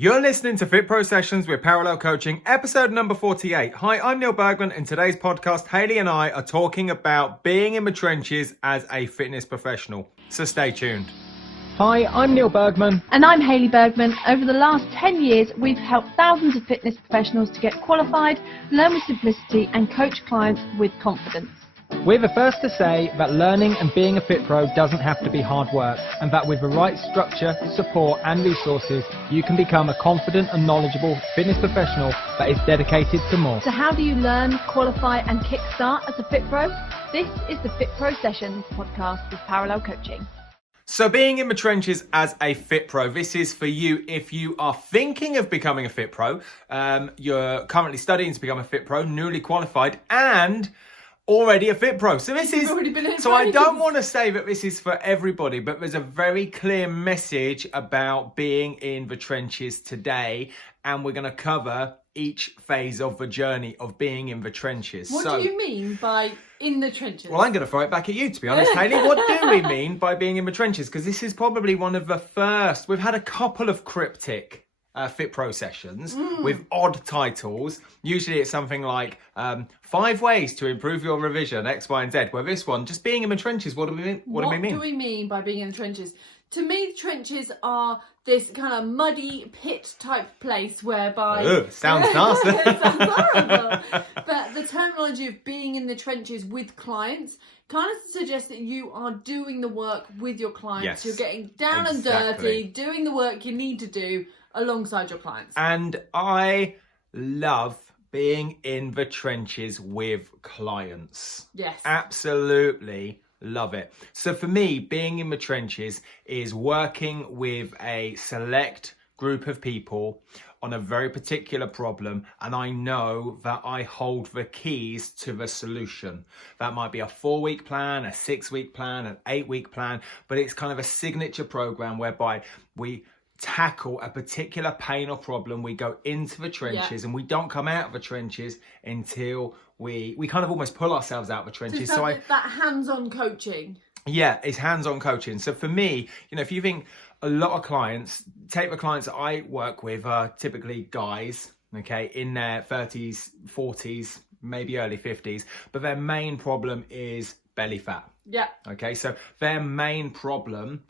You're listening to FitPro Sessions with Parallel Coaching, episode number 48. Hi, I'm Neil Bergman. In today's podcast, Hayley and I are talking about being in the trenches as a fitness professional. So stay tuned. Hi, I'm Neil Bergman. And I'm Hayley Bergman. Over the last 10 years, we've helped thousands of fitness professionals to get qualified, learn with simplicity, and coach clients with confidence. We're the first to say that learning and being a fit pro doesn't have to be hard work, and that with the right structure, support and resources, you can become a confident and knowledgeable fitness professional that is dedicated to more. So how do you learn, qualify and kickstart as a fit pro? This is the FitPro Sessions Podcast with Parallel Coaching. So being in the trenches as a fit pro, this is for you if you are thinking of becoming a fit pro, you're currently studying to become a fit pro, newly qualified and already a fit pro. So this is, so I don't want to say that this is for everybody, but there's a very clear message about being in the trenches today, and we're going to cover each phase of the journey of being in the trenches. What do you mean by in the trenches? Well, I'm going to throw it back at you, to be honest, Hayley. What do we mean by being in the trenches? Because this is probably one of the first. We've had a couple of cryptic FitPro sessions with odd titles. Usually it's something like 5 ways to improve your revision, X, Y, and Z. Where this one, just being in the trenches, what do we mean? What do we mean by being in the trenches? To me, the trenches are this kind of muddy pit type place whereby... Sounds nasty. It sounds horrible. But the terminology of being in the trenches with clients kind of suggests that you are doing the work with your clients. Yes, you're getting down and dirty, doing the work you need to do alongside your clients. And I love being in the trenches with clients. Yes. Absolutely love it. So for me, being in the trenches is working with a select group of people on a very particular problem, and I know that I hold the keys to the solution. That might be a 4-week plan, a 6-week plan, an 8-week plan, but it's kind of a signature program whereby we tackle a particular pain or problem. We go into the trenches and we don't come out of the trenches until we kind of almost pull ourselves out of the trenches. So that hands-on coaching. Yeah, it's hands-on coaching. So for me, if you think a lot of clients, take the clients that I work with are typically guys, okay, in their 30s, 40s, maybe early 50s, but their main problem is belly fat. Yeah. Okay, so their main problem,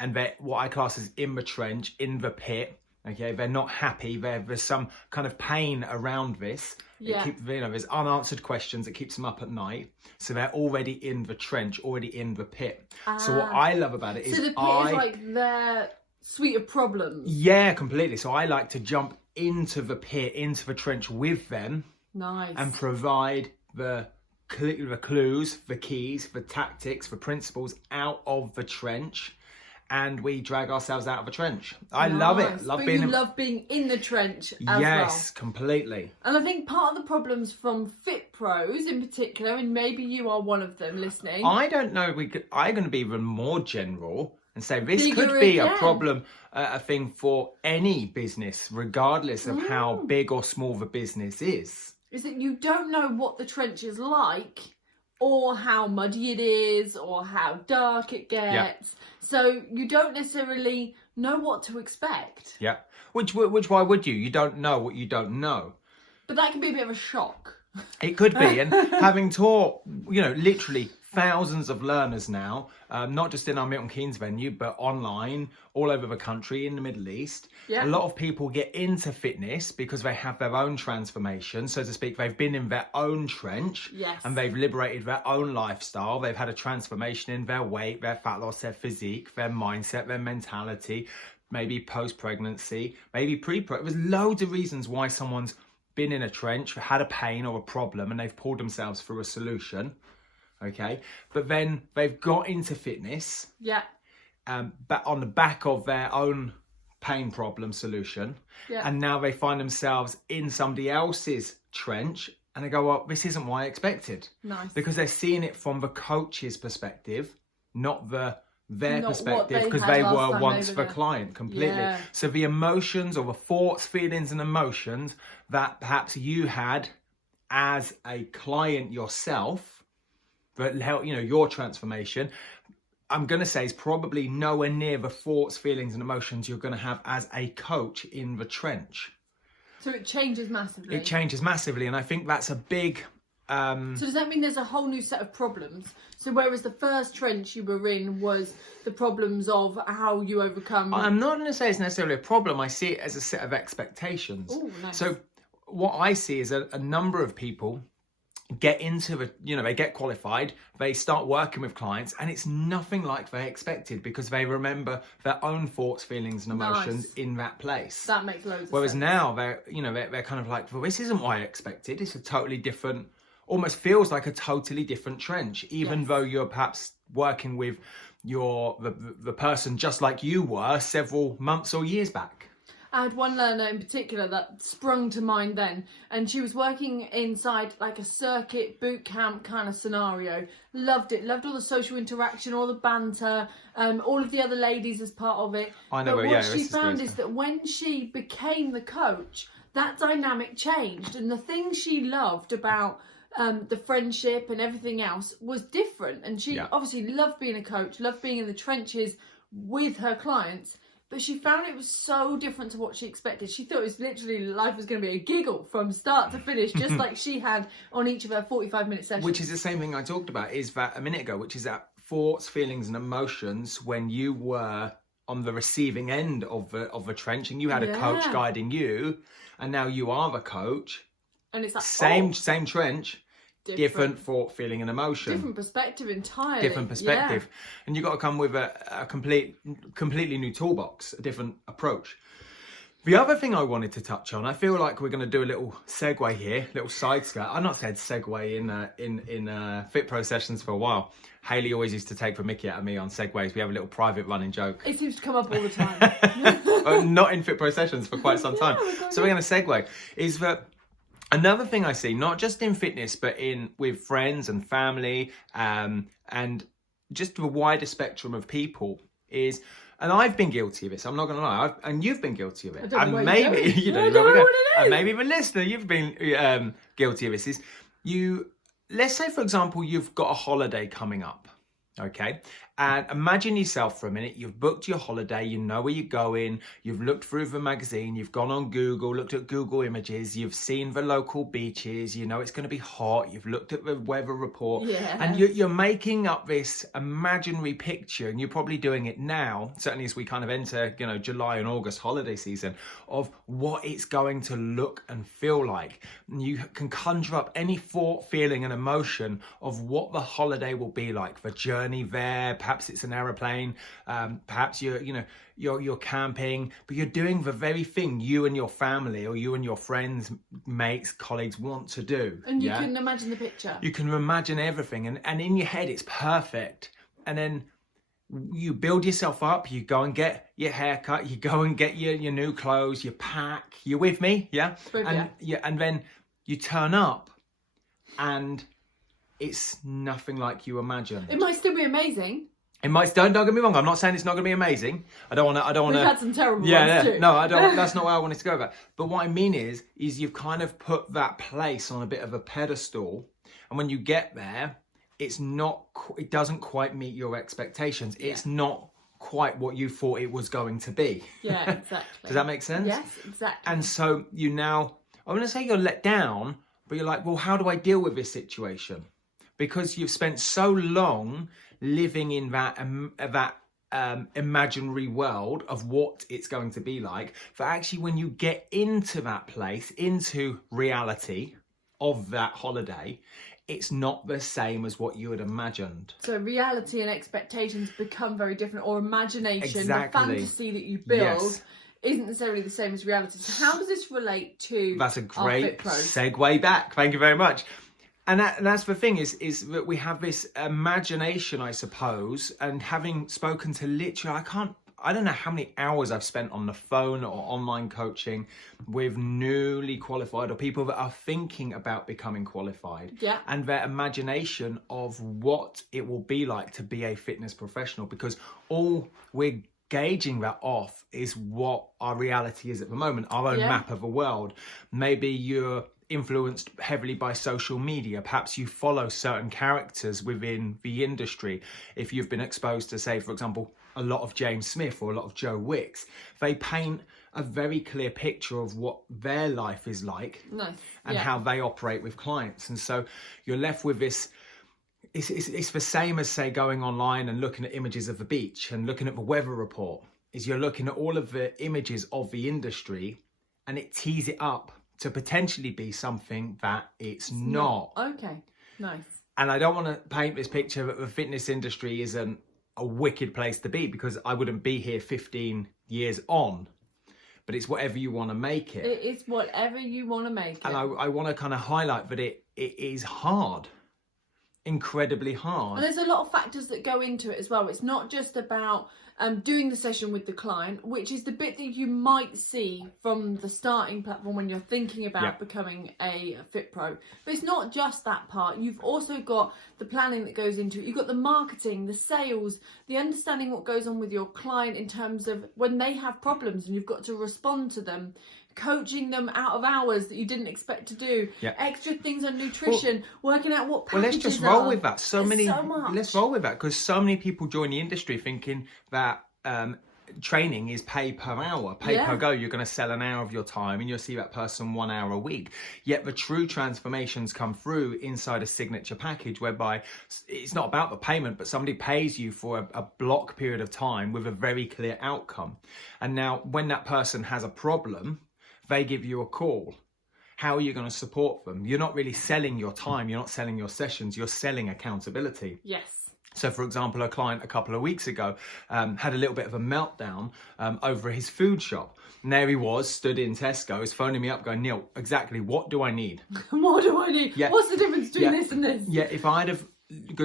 and they're what I class as in the trench, in the pit. Okay, they're not happy. There's some kind of pain around this. Yeah. There's unanswered questions that keeps them up at night. So they're already in the trench, already in the pit. So what I love about it is so the pit is like their suite of problems. Yeah, completely. So I like to jump into the pit, into the trench with them. Nice. And provide the clues, the keys, the tactics, the principles out of the trench. And we drag ourselves out of a trench. I love it. Love being in the trench as well. Yes, completely. And I think part of the problems from fit pros in particular, and maybe you are one of them listening. I don't know. I'm going to be even more general and say this could be a problem, a thing for any business, regardless of how big or small the business is. Is that you don't know what the trench is like, or how muddy it is, or how dark it gets. Yeah. So you don't necessarily know what to expect. Yeah. Which why would you? You don't know what you don't know. But that can be a bit of a shock. It could be. And having taught, literally thousands of learners now, not just in our Milton Keynes venue, but online, all over the country, in the Middle East. Yeah. A lot of people get into fitness because they have their own transformation, so to speak. They've been in their own trench. Yes. And they've liberated their own lifestyle. They've had a transformation in their weight, their fat loss, their physique, their mindset, their mentality, maybe post-pregnancy, maybe pre-pregnancy. There's loads of reasons why someone's been in a trench, had a pain or a problem, and they've pulled themselves through a solution. Okay, but then they've got into fitness, but on the back of their own pain problem solution, and now they find themselves in somebody else's trench, and they go, well, this isn't what I expected. Nice. Because they're seeing it from the coach's perspective, not their Not perspective, what because they they had last were time once over the client completely. Yeah. So the emotions or the thoughts, feelings and emotions that perhaps you had as a client yourself that helped, your transformation, I'm going to say is probably nowhere near the thoughts, feelings and emotions you're going to have as a coach in the trench. So it changes massively. It changes massively, and I think that's a big... So does that mean there's a whole new set of problems? So whereas the first trench you were in was the problems of how you overcome... I'm not going to say it's necessarily a problem. I see it as a set of expectations. Ooh, nice. So what I see is a number of people get into the, they get qualified, they start working with clients, and it's nothing like they expected because they remember their own thoughts, feelings and emotions in that place. That makes loads of sense. Whereas now they're kind of like, well, this isn't what I expected. It's a totally different, almost feels like a totally different trench, even though you're perhaps working with the person just like you were several months or years back. I had one learner in particular that sprung to mind then, and she was working inside like a circuit boot camp kind of scenario. Loved it, loved all the social interaction, all the banter, all of the other ladies as part of it. I know, but what she found is that when she became the coach, that dynamic changed, and the thing she loved about the friendship and everything else was different. And she obviously loved being a coach, loved being in the trenches with her clients. But she found it was so different to what she expected. She thought it was literally life was going to be a giggle from start to finish, just like she had on each of her 45-minute sessions. Which is the same thing I talked about a minute ago, which is that thoughts, feelings and emotions when you were on the receiving end of the trench and you had a coach guiding you, and now you are the coach. And it's like same trench. Different thought, feeling and emotion. Different perspective entirely. Different perspective. Yeah. And you've got to come with a completely new toolbox, a different approach. The other thing I wanted to touch on, I feel like we're going to do a little segue here, little side skirt. I've not said segue in FitPro Sessions for a while. Hayley always used to take the mickey out of me on segues. We have a little private running joke. It seems to come up all the time. Not in FitPro Sessions for quite some time. So we're going to segue. Is that... Another thing I see, not just in fitness, but with friends and family, and just the wider spectrum of people is, and I've been guilty of this. I'm not going to lie, and you've been guilty of it, and maybe and maybe even listener, you've been guilty of this. Is let's say for example, you've got a holiday coming up, okay? And imagine yourself for a minute, you've booked your holiday, you know where you're going, you've looked through the magazine, you've gone on Google, looked at Google Images, you've seen the local beaches, you know it's going to be hot, you've looked at the weather report, and you're making up this imaginary picture, and you're probably doing it now, certainly as we kind of enter, July and August holiday season, of what it's going to look and feel like. And you can conjure up any thought, feeling and emotion of what the holiday will be like, the journey there. Perhaps it's an aeroplane, perhaps you're camping, but you're doing the very thing you and your family or you and your friends, mates, colleagues want to do. And you can imagine the picture. You can imagine everything, and in your head it's perfect. And then you build yourself up, you go and get your haircut, you go and get your new clothes, you pack, you're with me, yeah? And then you turn up and it's nothing like you imagined. It might still be amazing. It might. Don't get me wrong. I'm not saying it's not going to be amazing. I don't want to. We've had some terrible ones too. No, I don't. That's not where I wanted to go about. But what I mean is you've kind of put that place on a bit of a pedestal, and when you get there, it's not. It doesn't quite meet your expectations. Yeah. It's not quite what you thought it was going to be. Yeah, exactly. Does that make sense? Yes, exactly. And so you now. I'm going to say you're let down, but you're like, well, how do I deal with this situation? Because you've spent so long living in that imaginary world of what it's going to be like, for actually when you get into that place, into reality of that holiday, it's not the same as what you had imagined. So reality and expectations become very different, or imagination, the fantasy that you build isn't necessarily the same as reality. So how does this relate to That's a great segue back. Thank you very much. And that's the thing is that we have this imagination, I suppose, and having spoken to literally, I don't know how many hours I've spent on the phone or online coaching with newly qualified or people that are thinking about becoming qualified. Yeah. And their imagination of what it will be like to be a fitness professional, because all we're gauging that off is what our reality is at the moment, our own map of the world. Maybe you're influenced heavily by social media. Perhaps you follow certain characters within the industry. If you've been exposed to, say, for example, a lot of James Smith or a lot of Joe Wicks, they paint a very clear picture of what their life is like. Nice. And how they operate with clients. And so you're left with this. It's the same as, say, going online and looking at images of the beach and looking at the weather report. Is you're looking at all of the images of the industry, and it tees it up to potentially be something that it's not. Okay, nice. And I don't want to paint this picture that the fitness industry isn't a wicked place to be, because I wouldn't be here 15 years on. But it's whatever you want to make it. It's whatever you want to make it. And I want to kind of highlight that it is hard. Incredibly hard. And there's a lot of factors that go into it as well. It's not just about doing the session with the client, which is the bit that you might see from the starting platform when you're thinking about becoming a FitPro. But it's not just that part. You've also got the planning that goes into it. You've got the marketing, the sales, the understanding what goes on with your client in terms of when they have problems and you've got to respond to them. Coaching them out of hours that you didn't expect to do, extra things on nutrition, working out what packages let's just roll with that. Let's roll with that, because so many people join the industry thinking that training is pay per hour, pay per go. You're going to sell an hour of your time and you'll see that person 1 hour a week. Yet the true transformations come through inside a signature package, whereby it's not about the payment, but somebody pays you for a block period of time with a very clear outcome. And now when that person has a problem, they give you a call. How are you going to support them? You're not really selling your time. You're not selling your sessions. You're selling accountability. Yes. So, for example, a client a couple of weeks ago had a little bit of a meltdown over his food shop. And there he was, stood in Tesco's, phoning me up going, Neale, exactly what do I need? What do I need? Yeah. What's the difference between this and this? Yeah, if I'd have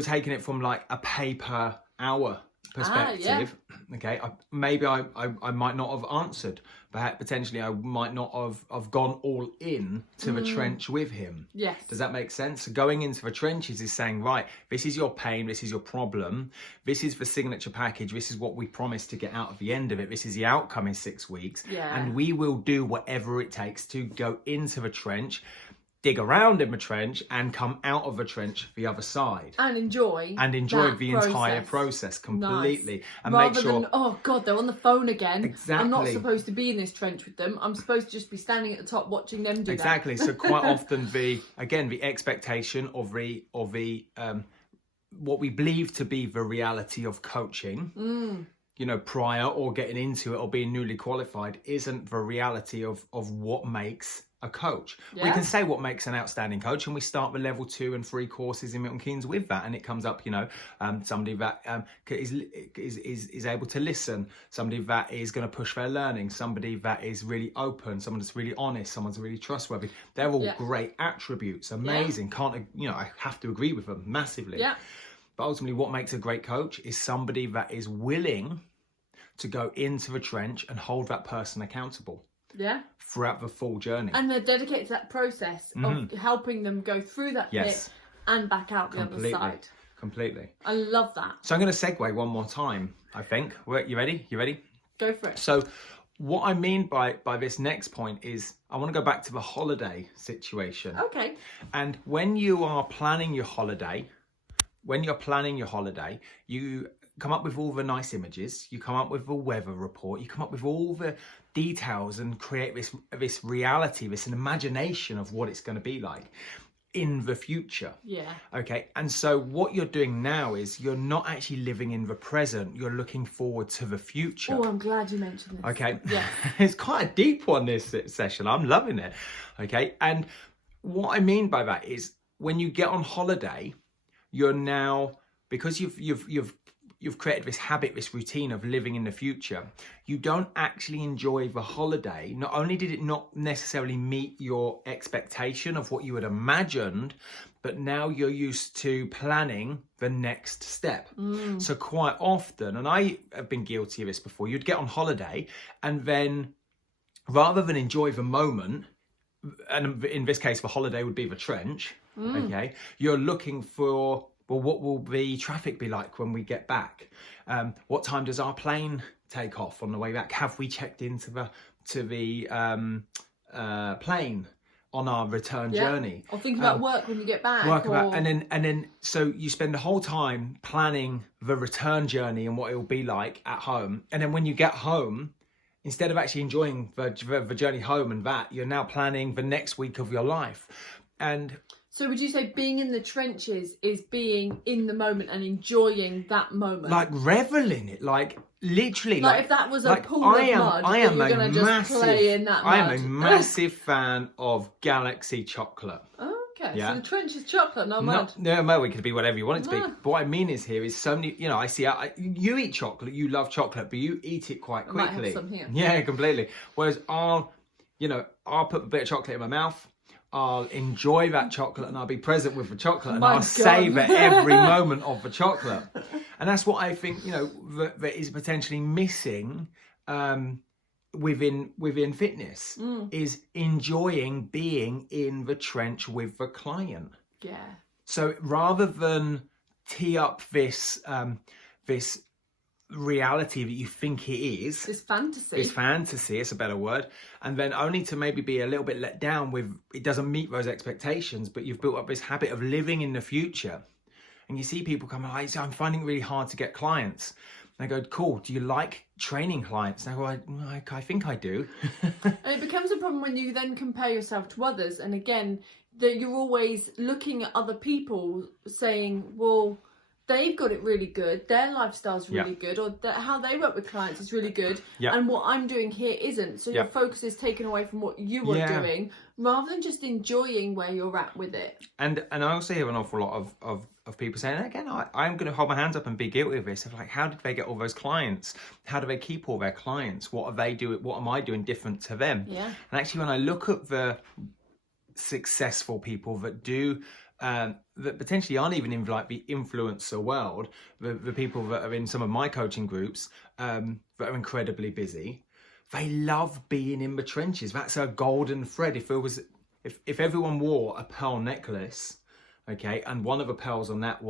taken it from like a pay per hour perspective, okay, maybe I might not have answered. Perhaps potentially I might not have gone all in to the trench with him. Yes. Does that make sense? So going into the trenches is saying, right, this is your pain, this is your problem, this is the signature package, this is what we promised to get out of the end of it, this is the outcome in 6 weeks, and we will do whatever it takes to go into the trench, dig around in the trench, and come out of the trench the other side. And enjoy the entire process completely. Nice. And rather make sure, than, oh God, they're on the phone again. Exactly. I'm not supposed to be in this trench with them. I'm supposed to just be standing at the top watching them do exactly. that. So quite often the expectation of what we believe to be the reality of coaching, you know, prior or getting into it or being newly qualified, isn't the reality of what makes a coach. We can say what makes an outstanding coach, and we start the level 2 and 3 courses in Milton Keynes with that, and it comes up, you know, somebody that is able to listen, somebody that is going to push their learning, somebody that is really open, someone that's really honest, someone's really trustworthy. They're all great attributes, amazing. Can't, you know, I have to agree with them massively. But ultimately, what makes a great coach is somebody that is willing to go into the trench and hold that person accountable. Throughout the full journey. And they're dedicated to that process of helping them go through that pit and back out the other side. Completely. I love that. So I'm going to segue one more time, I think. You ready? Go for it. So what I mean by this next point is I want to go back to the holiday situation. Okay. And when you are planning your holiday, you come up with all the nice images, you come up with the weather report, you come up with all the details and create this reality, this imagination of what it's going to be like in the future. Okay. And so what you're doing now is you're not actually living in the present, you're looking forward to the future. Oh, I'm glad you mentioned this. Okay. It's quite a deep one, this session. I'm loving it. Okay. And what I mean by that is when you get on holiday, you're now, because you've created this habit, this routine of living in the future, you don't actually enjoy the holiday. Not only did it not necessarily meet your expectation of what you had imagined, but now you're used to planning the next step. So quite often, and I have been guilty of this before, you'd get on holiday and then rather than enjoy the moment, and in this case, the holiday would be the trench, okay, you're looking for, well, what will the traffic be like when we get back? What time does our plane take off on the way back? Have we checked into the plane? on our return journey. Or think about work when you get back. And then so you spend the whole time planning the return journey and what it will be like at home. And then when you get home, instead of actually enjoying the journey home and that, you're now planning the next week of your life. And so would you say being in the trenches is being in the moment and enjoying that moment? Like revel in it, like literally. Like if that was a pool of mud, you're going to just play in that mud. I am a massive fan of Galaxy chocolate. Okay, so the trench is chocolate, not mud. No, it could be whatever you want it to be. But what I mean is so many, I see, you eat chocolate, you love chocolate, but you eat it quite quickly. I might have some here. Yeah, completely. Whereas I'll put a bit of chocolate in my mouth, I'll enjoy that chocolate and I'll be present with the chocolate and I'll savour every moment of the chocolate. And that's what I think, that is potentially missing within fitness is enjoying being in the trench with the client. Yeah. So rather than tee up this reality that you think it is, this fantasy, it's a better word, and then only to maybe be a little bit let down with it doesn't meet those expectations, but you've built up this habit of living in the future. And you see people come, I'm finding it really hard to get clients. And I go, cool, do you like training clients? And I go, I think I do. And it becomes a problem when you then compare yourself to others. And again, that you're always looking at other people saying, well, they've got it really good, their lifestyle's really good, or how they work with clients is really good, and what I'm doing here isn't. So your focus is taken away from what you are doing, rather than just enjoying where you're at with it. And I also hear an awful lot of people saying, and again, I'm going to hold my hands up and be guilty of this, of like, how did they get all those clients? How do they keep all their clients? What are they doing? What am I doing different to them? Yeah. And actually, when I look at the successful people that do that potentially aren't even in like the influencer world, the people that are in some of my coaching groups that are incredibly busy, they love being in the trenches. That's a golden thread. If everyone wore a pearl necklace, okay, and one of the pearls on that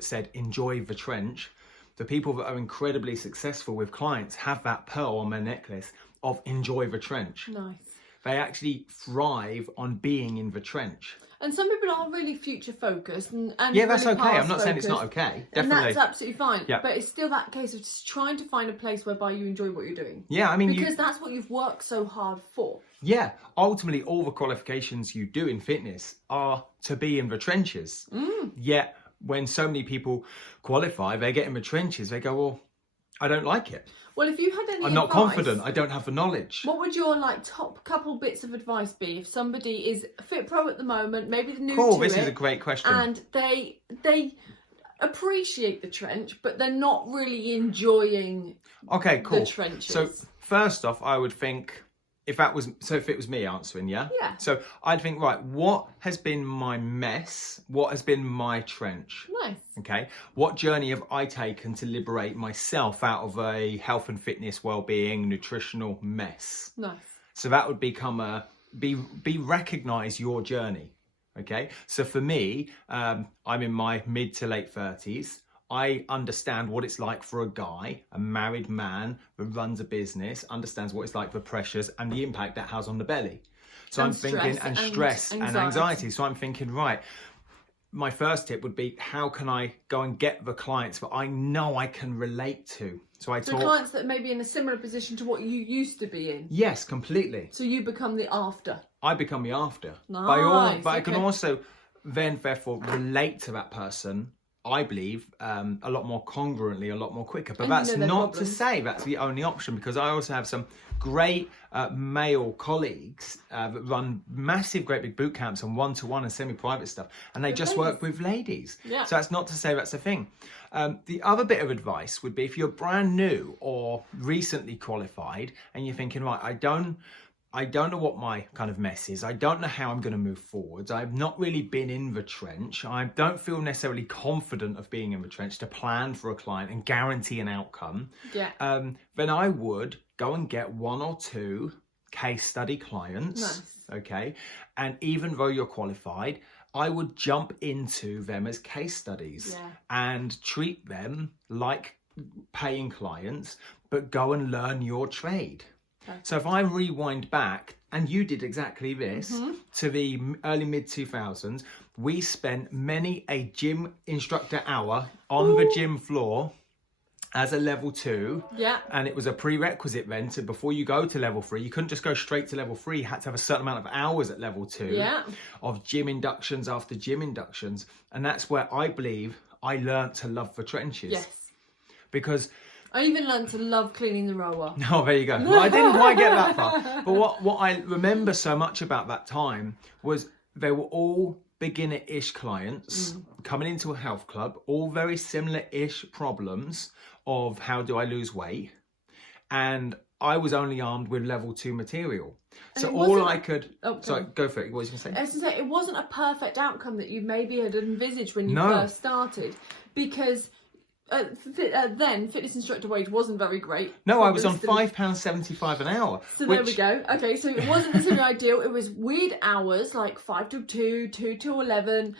said enjoy the trench, the people that are incredibly successful with clients have that pearl on their necklace of enjoy the trench. Nice. They actually thrive on being in the trench. And some people are really future focused and that's really okay. I'm not saying it's not okay. Definitely. And that's absolutely fine. Yeah. But it's still that case of just trying to find a place whereby you enjoy what you're doing. Yeah, I mean, because that's what you've worked so hard for. Yeah, ultimately, all the qualifications you do in fitness are to be in the trenches. Yet, when so many people qualify, they get in the trenches. They go, well, I don't like it. Well, if you had any I'm not confident. I don't have the knowledge. What would your top couple bits of advice be if somebody is FitPro at the moment, maybe the new Cool, this is a great question. And they appreciate the trench, but they're not really enjoying the trenches. So first off, I would think if it was me answering, yeah? So I'd think, right, what has been my mess? What has been my trench? Nice. Okay. What journey have I taken to liberate myself out of a health and fitness, well-being, nutritional mess? Nice. So that would become recognize your journey. Okay. So for me, I'm in my mid to late 30s. I understand what it's like for a guy, a married man that runs a business, understands what it's like for pressures and the impact that has on the belly. So I'm thinking, and stress and anxiety. So I'm thinking, right, my first tip would be, how can I go and get the clients that I know I can relate to? So clients that may be in a similar position to what you used to be in. Yes, completely. So you become the after. I become the after. Nice. But I can also then therefore relate to that person, I believe, a lot more congruently, a lot more quicker. But that's not to say that's the only option, because I also have some great male colleagues that run massive, great big boot camps and one-to-one and semi-private stuff. And they just work with ladies. Yeah. So that's not to say that's a thing. The other bit of advice would be, if you're brand new or recently qualified and you're thinking, right, I don't know what my kind of mess is. I don't know how I'm going to move forwards. I've not really been in the trench. I don't feel necessarily confident of being in the trench to plan for a client and guarantee an outcome. Yeah. Then I would go and get 1 or 2 case study clients. Nice. Okay. And even though you're qualified, I would jump into them as case studies and treat them like paying clients, but go and learn your trade. So if I rewind back and you did exactly this, to the early mid 2000s, we spent many a gym instructor hour on the gym floor as a level 2. Yeah. And it was a prerequisite then to, before you go to level 3, you couldn't just go straight to level 3. You had to have a certain amount of hours at level 2 of gym inductions after gym inductions. And that's where I believe I learnt to love the trenches. Yes. Because I even learned to love cleaning the rower. oh, there you go. Well, I didn't quite get that far. But what I remember so much about that time was they were all beginner-ish clients coming into a health club, all very similar-ish problems of how do I lose weight. And I was only armed with level 2 material. So all I could... sorry, go for it. What was you going to say? I was going to say, it wasn't a perfect outcome that you maybe had envisaged when you No. first started. Because then fitness instructor wage wasn't very great. No, I was on £5.75 an hour. So there we go. Okay, so it wasn't necessarily ideal. It was weird hours, like 5 till 2, 2 till 11,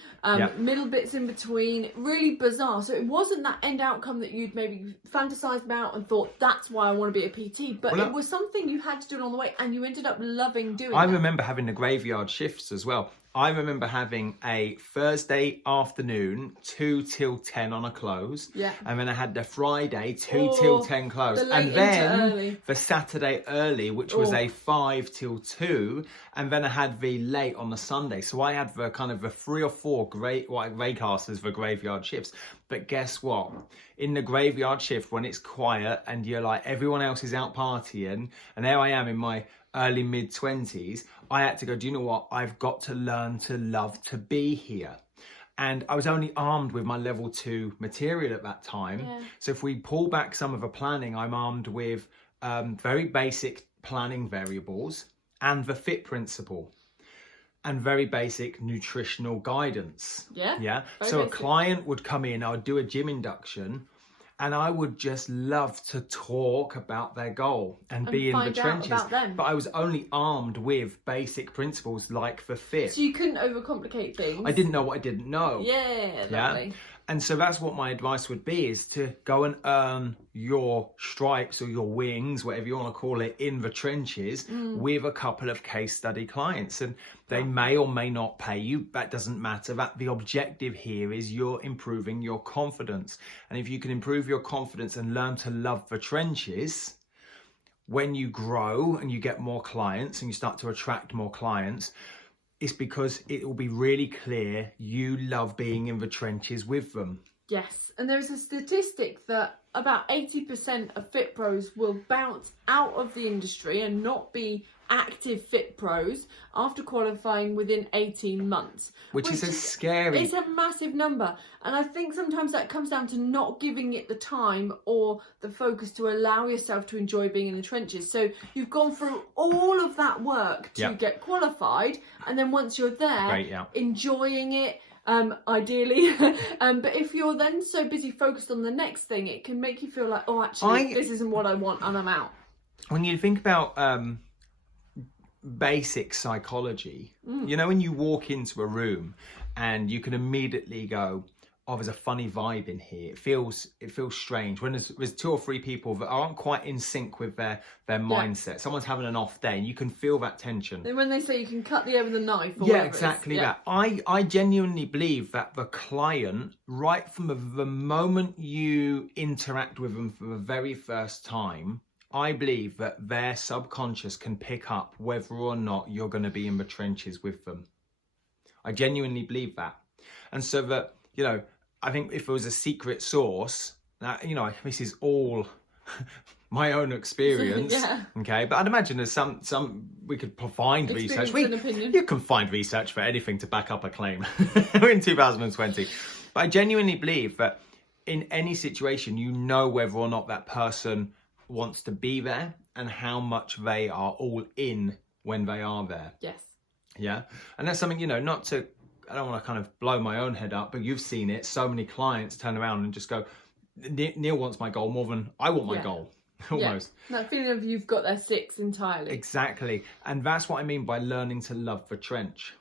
middle bits in between, really bizarre. So it wasn't that end outcome that you'd maybe fantasized about and thought, that's why I want to be a PT. But it was something you had to do along the way, and you ended up loving doing I remember having the graveyard shifts as well. I remember having a Thursday afternoon, 2 till 10 on a close. Yeah. And then I had the Friday, 2 till 10 close. And then the Saturday early, which was a 5 till 2. And then I had the late on the Sunday. So I had the kind of the 3 or 4 raycasters for graveyard shifts. But guess what? In the graveyard shift, when it's quiet and you're like, everyone else is out partying, and there I am in my early mid 20s, I had to go, do you know what? I've got to learn to love to be here. And I was only armed with my level 2 material at that time. Yeah. So if we pull back some of the planning, I'm armed with very basic planning variables and the FIT principle and very basic nutritional guidance. Yeah. So a client would come in, I would do a gym induction, and I would just love to talk about their goal and be in the trenches. But I was only armed with basic principles like the FIT. So you couldn't overcomplicate things. I didn't know what I didn't know. Yeah, lovely. And so that's what my advice would be, is to go and earn your stripes or your wings, whatever you want to call it, in the trenches with a couple of case study clients. And they may or may not pay you. That doesn't matter. That the objective here is you're improving your confidence. And if you can improve your confidence and learn to love the trenches, when you grow and you get more clients and you start to attract more clients, it's because it will be really clear you love being in the trenches with them. Yes, and there's a statistic that about 80% of fit pros will bounce out of the industry and not be active fit pros after qualifying within 18 months. Which is scary. It's a massive number. And I think sometimes that comes down to not giving it the time or the focus to allow yourself to enjoy being in the trenches. So you've gone through all of that work to get qualified, and then once you're there, enjoying it, ideally. But if you're then so busy focused on the next thing, it can make you feel like, oh, actually, this isn't what I want, and I'm out. When you think about basic psychology, you know, when you walk into a room and you can immediately go, oh, there's a funny vibe in here. It feels strange. When there's 2 or 3 people that aren't quite in sync with their mindset. Someone's having an off day and you can feel that tension. Then when they say you can cut the air with a knife or whatever exactly that. I genuinely believe that the client, right from the moment you interact with them for the very first time, I believe that their subconscious can pick up whether or not you're going to be in the trenches with them. I genuinely believe that. And so that, you know, I think if it was a secret source, you know, this is all my own experience. Okay, but I'd imagine there's some we could find research. You can find research for anything to back up a claim. We're in 2020. But I genuinely believe that in any situation, you know whether or not that person wants to be there and how much they are all in when they are there. Yes. Yeah. And that's something, you know, I don't want to kind of blow my own head up, but you've seen it. So many clients turn around and just go, Neale wants my goal more than I want my goal. Almost. That feeling of you've got their 6 entirely. Exactly. And that's what I mean by learning to love the trench.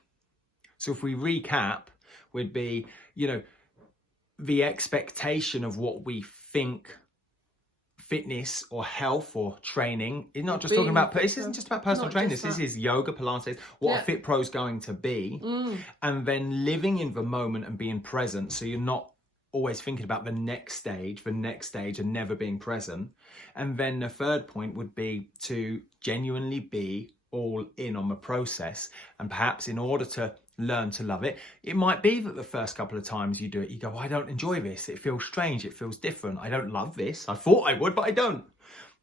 So if we recap, would be, you know, the expectation of what we think fitness or health or training is not just talking about, this isn't just about personal training. This is yoga, Pilates, what a fit pro is going to be. And then living in the moment and being present. So you're not always thinking about the next stage, and never being present. And then the third point would be to genuinely be all in on the process. And perhaps in order to learn to love it, it might be that the first couple of times you do it, you go, I don't enjoy this. It feels strange. It feels different. I don't love this. I thought I would, but I don't.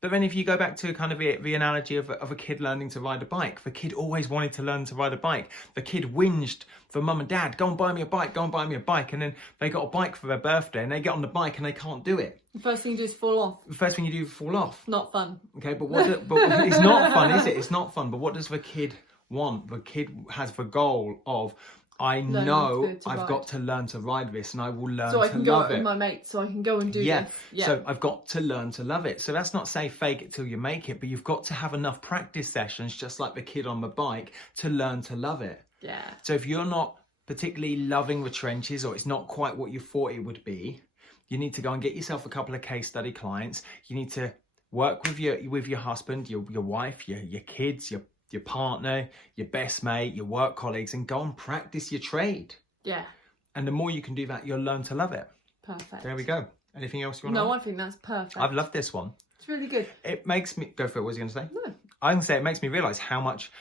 But then if you go back to kind of the analogy of a kid learning to ride a bike, the kid always wanted to learn to ride a bike. The kid whinged for mum and dad, go and buy me a bike, go and buy me a bike. And then they got a bike for their birthday and they get on the bike and they can't do it. The first thing you do is fall off. The first thing you do is fall off. Not fun. Okay, but it's not fun, is it? It's not fun. But what does the kid want? The kid has the goal of, I know I've got to learn to ride this and I will learn to love it. So I can go out with my mates, so I can go and do this. Yeah. So I've got to learn to love it. So that's not say fake it till you make it, but you've got to have enough practice sessions, just like the kid on the bike, to learn to love it. Yeah. So if you're not particularly loving the trenches, or it's not quite what you thought it would be, you need to go and get yourself a couple of case study clients. You need to work with your husband, your wife, your kids, your partner, your best mate, your work colleagues, and go and practice your trade. Yeah. And the more you can do that, you'll learn to love it. Perfect. There we go. Anything else you want to No, I think that's perfect. I've loved this one. It's really good. It makes me... Go for it. What was you going to say? No. I can say it makes me realise how much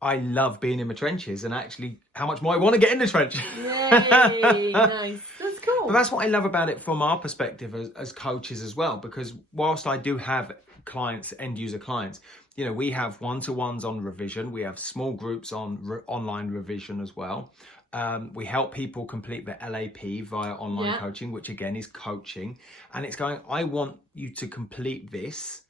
I love being in the trenches, and actually how much more I want to get in the trench. Yay. Nice. That's cool. But that's what I love about it from our perspective as coaches as well, because whilst I do have clients, end user clients, you know, we have one-to-ones on revision. We have small groups on online revision as well. We help people complete the LAP via online coaching, which again is coaching. And it's going, I want you to complete this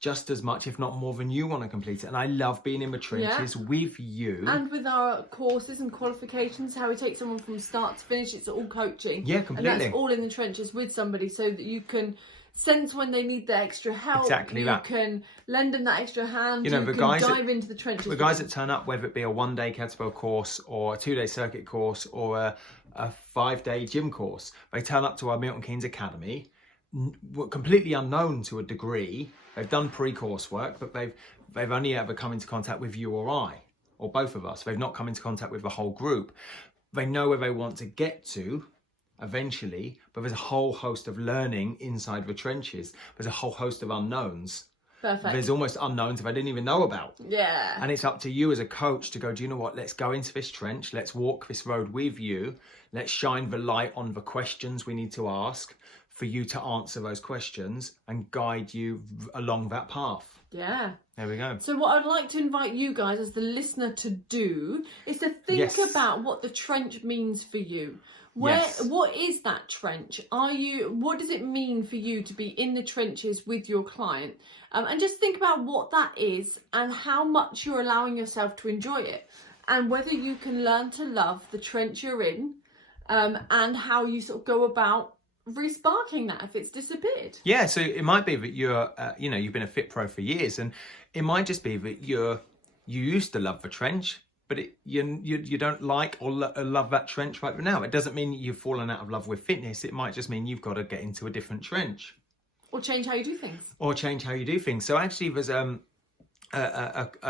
just as much, if not more, than you want to complete it. And I love being in the trenches with you. And with our courses and qualifications, how we take someone from start to finish, it's all coaching. Yeah, completely. And that's all in the trenches with somebody, so that you can sense when they need the extra help. Exactly that. You can lend them that extra hand. You know, the can guys dive into the trenches. The guys that turn up, whether it be a 1-day kettlebell course or a 2-day circuit course or a 5-day gym course, they turn up to our Milton Keynes Academy, completely unknown to a degree. They've done pre-course work, but they've only ever come into contact with you or I, or both of us. They've not come into contact with the whole group. They know where they want to get to eventually, but there's a whole host of learning inside the trenches. There's a whole host of unknowns. Perfect. There's almost unknowns if I didn't even know about. Yeah. And it's up to you as a coach to go, do you know what? Let's go into this trench. Let's walk this road with you. Let's shine the light on the questions we need to ask for you to answer those questions and guide you along that path. Yeah. There we go. So what I'd like to invite you guys as the listener to do is to think about what the trench means for you. What is that trench? What does it mean for you to be in the trenches with your client? And just think about what that is and how much you're allowing yourself to enjoy it, and whether you can learn to love the trench you're in, and how you sort of go about re-sparking that if it's disappeared. Yeah, so it might be that you're, you've been a fit pro for years, and it might just be that you used to love the trench, but you don't like or love that trench right now. It doesn't mean you've fallen out of love with fitness. It might just mean you've got to get into a different trench. Or change how you do things. So actually there's a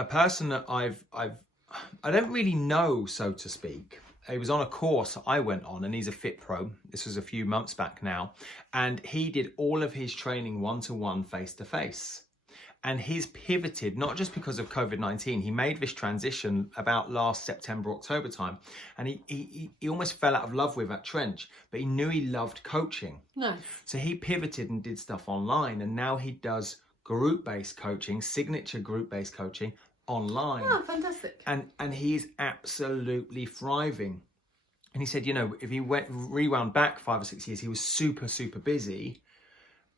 person that I don't really know, so to speak. He was on a course I went on, and he's a fit pro. This was a few months back now. And he did all of his training one-to-one, face-to-face. And he's pivoted, not just because of COVID-19. He made this transition about last September, October time. And he almost fell out of love with that trench, but he knew he loved coaching. Nice. So he pivoted and did stuff online. And now he does group-based coaching, signature group-based coaching online. Oh, fantastic. And he's absolutely thriving. And he said, if he rewound back 5 or 6 years, he was super, super busy.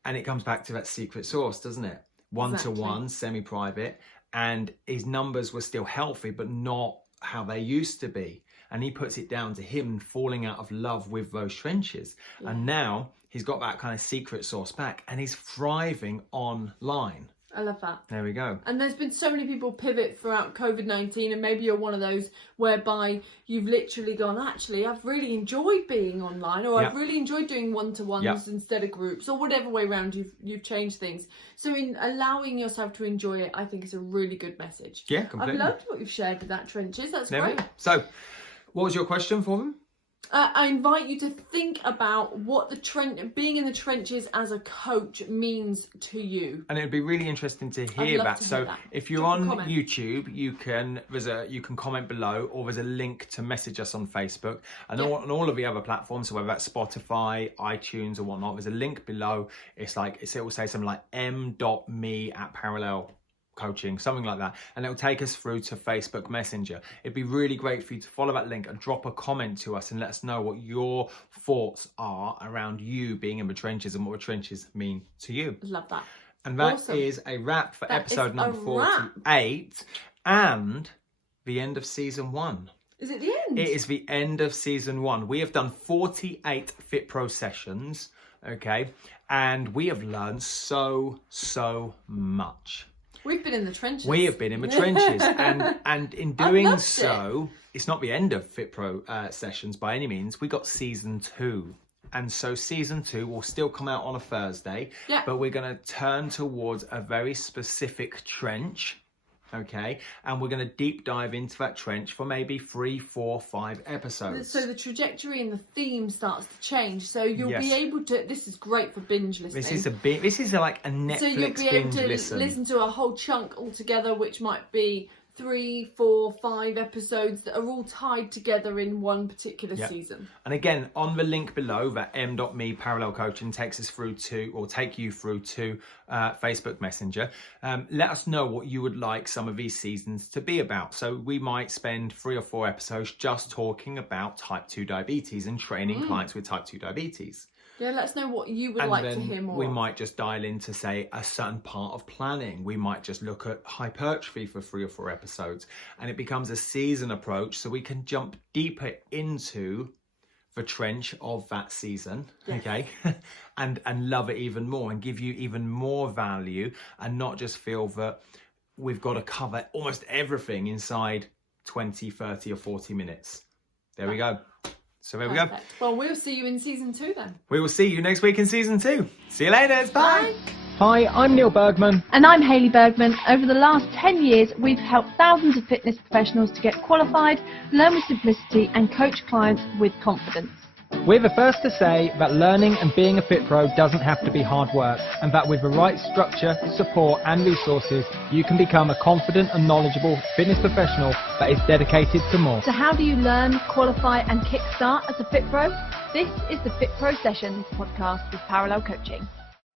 And it comes back to that secret sauce, doesn't it? One-to-one, semi-private, and his numbers were still healthy, but not how they used to be. And he puts it down to him falling out of love with those trenches. Yeah. And now he's got that kind of secret sauce back, and he's thriving online. I love that. There we go. And there's been so many people pivot throughout COVID-19, and maybe you're one of those whereby you've literally gone, actually, I've really enjoyed being online, or I've really enjoyed doing one-to-ones instead of groups, or whatever way around you've changed things. So in allowing yourself to enjoy it, I think is a really good message. Yeah, completely. I've loved what you've shared with that, Trenches. That's great. So, what was your question for them? I invite you to think about what being in the trenches as a coach means to you. And it'd be really interesting to hear that. So if you're on YouTube, you can comment below, or there's a link to message us on Facebook, and on all of the other platforms, so whether that's Spotify, iTunes or whatnot, there's a link below. It will say something like m.me@parallel coaching, something like that, and it'll take us through to Facebook Messenger. It'd be really great for you to follow that link and drop a comment to us and let us know what your thoughts are around you being in the trenches and what the trenches mean to you. Love that. And that is a wrap for episode number 48 and the end of season 1. Is it the end? It is the end of season 1. We have done 48 FitPro sessions, okay, and we have learned so much. We've been in the trenches. We have been in the trenches, and in doing so, it's not the end of FitPro sessions by any means. We got season 2, and so season 2 will still come out on a Thursday. Yeah. But we're going to turn towards a very specific trench. Okay, and we're going to deep dive into that trench for maybe 3, 4, 5 episodes. So the trajectory and the theme starts to change. So you'll be able to. This is great for binge listening. This is like a Netflix binge listen. So you'll be able to listen to a whole chunk altogether, which might be 3, 4, 5 episodes that are all tied together in one particular season. And again, on the link below, that m.me parallel coaching takes us through to, or take you through to Facebook Messenger. Let us know what you would like some of these seasons to be about. So we might spend 3 or 4 episodes just talking about type 2 diabetes and training clients with type 2 diabetes. Yeah, let us know what you would like to hear more. We might just dial into, say, a certain part of planning. We might just look at hypertrophy for 3 or 4 episodes, and it becomes a season approach, so we can jump deeper into the trench of that season, okay, and love it even more and give you even more value, and not just feel that we've got to cover almost everything inside 20, 30 or 40 minutes. There we go. So there we go. Well, we'll see you in season 2 then. We will see you next week in season 2. See you later. Bye. Hi, I'm Neil Bergman. And I'm Hayley Bergman. Over the last 10 years, we've helped thousands of fitness professionals to get qualified, learn with simplicity, and coach clients with confidence. We're the first to say that learning and being a FitPro doesn't have to be hard work, and that with the right structure, support and resources, you can become a confident and knowledgeable fitness professional that is dedicated to more. So how do you learn, qualify and kickstart as a FitPro? This is the FitPro Sessions Podcast with Parallel Coaching.